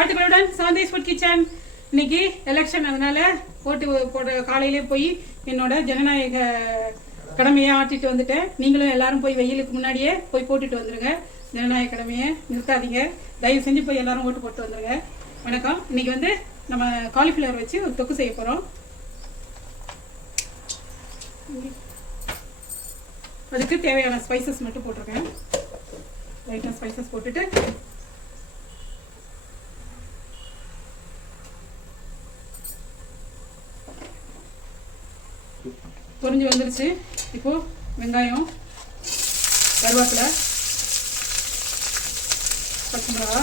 வாழ்த்துக்களுடன் Santhesh food kitchen இன்னைக்கு election அதனால ஓட்டு போட காலையிலே போய் என்னோட ஜனநாயக கடமையை ஆட்டிட்டு வந்துட்டேன். நீங்களும் எல்லாரும் போய் வெயிலுக்கு முன்னாடியே போய் போட்டுட்டு வந்துருங்க. ஜனநாயக கடமையை நிறுத்தாதீங்க. தயவு செஞ்சு போய் எல்லாரும் ஓட்டு போட்டு வந்துருங்க. வணக்கம். இன்னைக்கு வந்து நம்ம காலிஃப்ளவர் வச்சு ஒரு தொக்கு செய்ய போகிறோம் அதுக்கு தேவையான ஸ்பைசஸ் மட்டும் போட்டிருக்கேன். லைட்டாக ஸ்பைசஸ் போட்டுட்டு பொரிஞ்சு வந்துருச்சு. இப்போ வெங்காயம் கருவேப்பிலை பச்சை மிளகா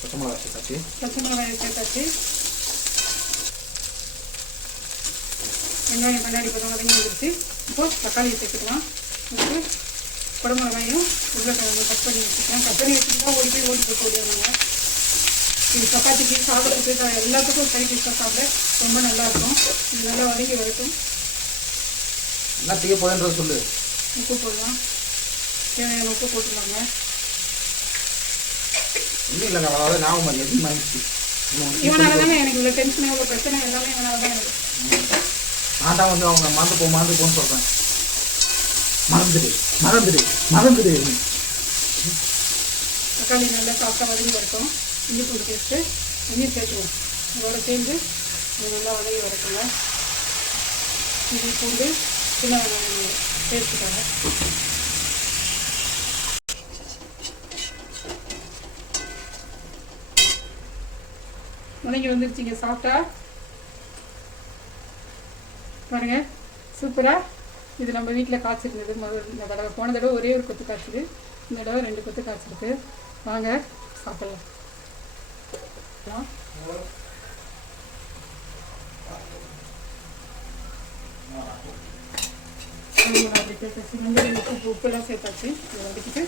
பச்சை மிளகா சேர்த்தாச்சு. பச்சை மிளகாய் சேர்த்தாச்சு. வெங்காயம் கண்ணாடி பதம் வதங்கி வந்துருச்சு. இப்போ தக்காளி சேர்த்துக்கலாம். இப்போ குடமிளகாயும் உருளைக்கிழங்கு கட் பண்ணி வச்சுக்கலாம். கட் பண்ணி வச்சுக்கிட்டா ஓடி போய் ஓடி போய் ஓடிடுவாங்க இது சப்பாத்திக்கு சாதத்துக்கு எல்லாத்துக்கும் சைட் டிஷ்ஷாக சாப்பிட ரொம்ப நல்லா இருக்கும் இது நல்லா வதங்கி வரட்டும். என்ன செய்ய போறேன்றத சொல்லு. உப்பு போடலாம். தேவையான உப்பு போட்டுடலாங்க இன்னும் இல்லைங்க அதாவது ஞாபகம் மாதிரி எதுவும் ஆயிடுச்சு இவனால தானே எனக்கு இவ்வளோ டென்ஷன் இவ்வளோ பிரச்சனை எல்லாமே இவனால தான் எனக்கு நான் தான் வந்து அவங்க மறந்து போ மறந்து போன்னு சொல்றேன். மறந்துடு மறந்துடு மறந்துடு. தக்காளி நல்லா சாஃப்டாக வதங்கி வரட்டும். இஞ்சி பூண்டு பேஸ்ட்டு இஞ்சி சேர்த்துவோம் இதோட சேர்ந்து இது நல்லா வதங்கி வரக்குங்க இஞ்சி பூண்டு சின்ன வெங்காயம் சேர்த்துக்காங்க வதங்கி வந்துருச்சிங்க சாப்பிட்டா பாருங்க சூப்பராக இது நம்ம வீட்டில் காய்ச்சிருந்தது. முதல் இந்த தடவை போன தடவை ஒரே ஒரு கொத்து காய்ச்சிது. இந்த தடவை ரெண்டு கொத்து காய்ச்சிருக்கு. வாங்க சாப்பிட்லாம். உப்பு உப்புலாம் சேர்த்தாச்சு இதை வதக்கிட்டு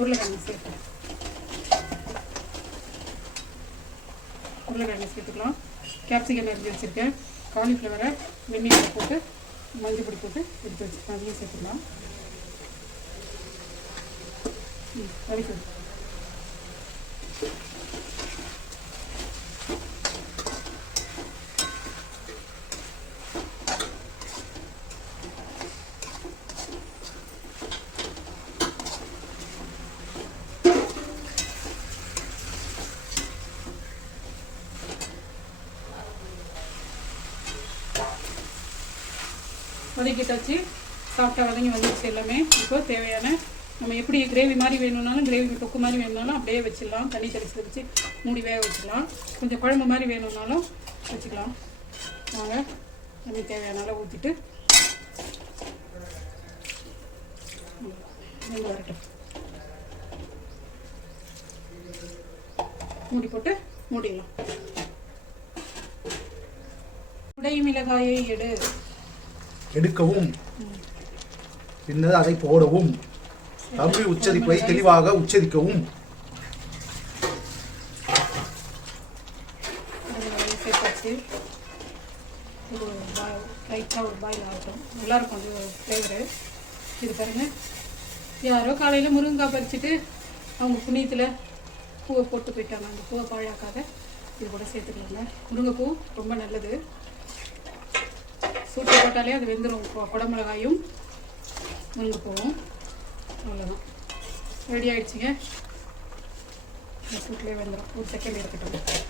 உருளைக்கிழங்கு சேர்த்தேன் உருளைக்கிழங்கு சேர்த்துக்கலாம். கேப்சிகம் அரிஞ்சு வச்சுருக்கேன். காலிஃப்ளவரை வெந்நீரில் போட்டு மஞ்சள் பொடி போட்டு எடுத்து வச்சுருக்கேன் அதையும் சேர்த்துக்கலாம். ம் வதக்கிட்டு வச்சு சாஃப்டாக வதங்கி வந்துச்சு எல்லாமே. இப்போ தேவையான நம்ம எப்படி கிரேவி மாதிரி வேணும்னாலும் கிரேவி தொக்கு மாதிரி வேணும்னாலும் அப்படியே வச்சிடலாம். தண்ணி தெளிச்சு வச்சு மூடி வேக வச்சிடலாம். கொஞ்சம் குழம்பு மாதிரி வேணும்னாலும் வச்சுக்கலாம். வாங்க. தண்ணி தேவையான அளவு ஊற்றிட்டு வரட்டும். மூடி போட்டு மூடிடலாம். உடை மிளகாயை எடு. எடுக்கவும் பின்னர் அதை போடவும். தமிழ் உச்சரிப்பை தெளிவாக உச்சரிக்கவும். ஒரு லைட்டாக ஒரு பாயில் ஆகட்டும் நல்லாயிருக்கும் அது ஃப்ளேவரு இது பாருங்க யாரோ காலையில் முருங்கைக்காய் பறிச்சுட்டு அவங்க புண்ணியத்தில் பூவை போட்டு போயிட்டாங்க. அந்த பூவை பாழாக்காத இது கூட சேர்த்துக்கலாங்க முருங்கைப்பூ ரொம்ப நல்லது. சூட்டை போட்டாலே அது வெந்துடும் குடமிளகாயும் முருங்கைப்பூவும் அவ்வளோதான் ரெடி ஆயிடுச்சுங்க. இந்த சூட்லேயே வெந்துடும் ஒரு செகண்ட் இருக்கட்டும்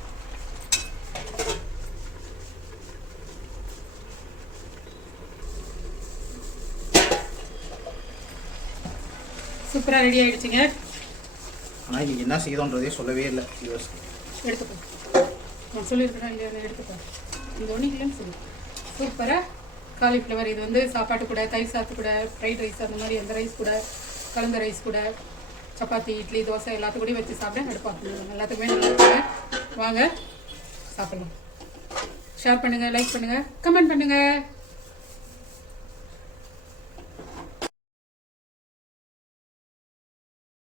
சூப்பராக ரெடி ஆயிடுச்சுங்க. ஆனால் இன்னைக்கு என்ன செய்தோன்றதே சொல்லவே இல்லை. viewers. எடுத்துக்கோ. நான் சொல்லியிருக்கிறேன் இல்லையா எடுத்துக்கோ. இது ஒன்றும் இல்லைன்னு சொல்லு. சூப்பராக காலிஃப்ளவர் இது வந்து சாப்பாட்டு கூட தயிர் சாத்து கூட ஃப்ரைட் ரைஸ் அந்த மாதிரி எந்த ரைஸ் கூட கலந்த ரைஸ் கூட சப்பாத்தி இட்லி தோசை எல்லாத்துக்கூடயும் வச்சு சாப்பிட எடுப்பாக்கணும் எல்லாத்துக்குமே நல்லா இருக்குங்க. வாங்க சாப்பிடலாம். ஷேர் பண்ணுங்கள் லைக் பண்ணுங்கள் கமெண்ட் பண்ணுங்கள்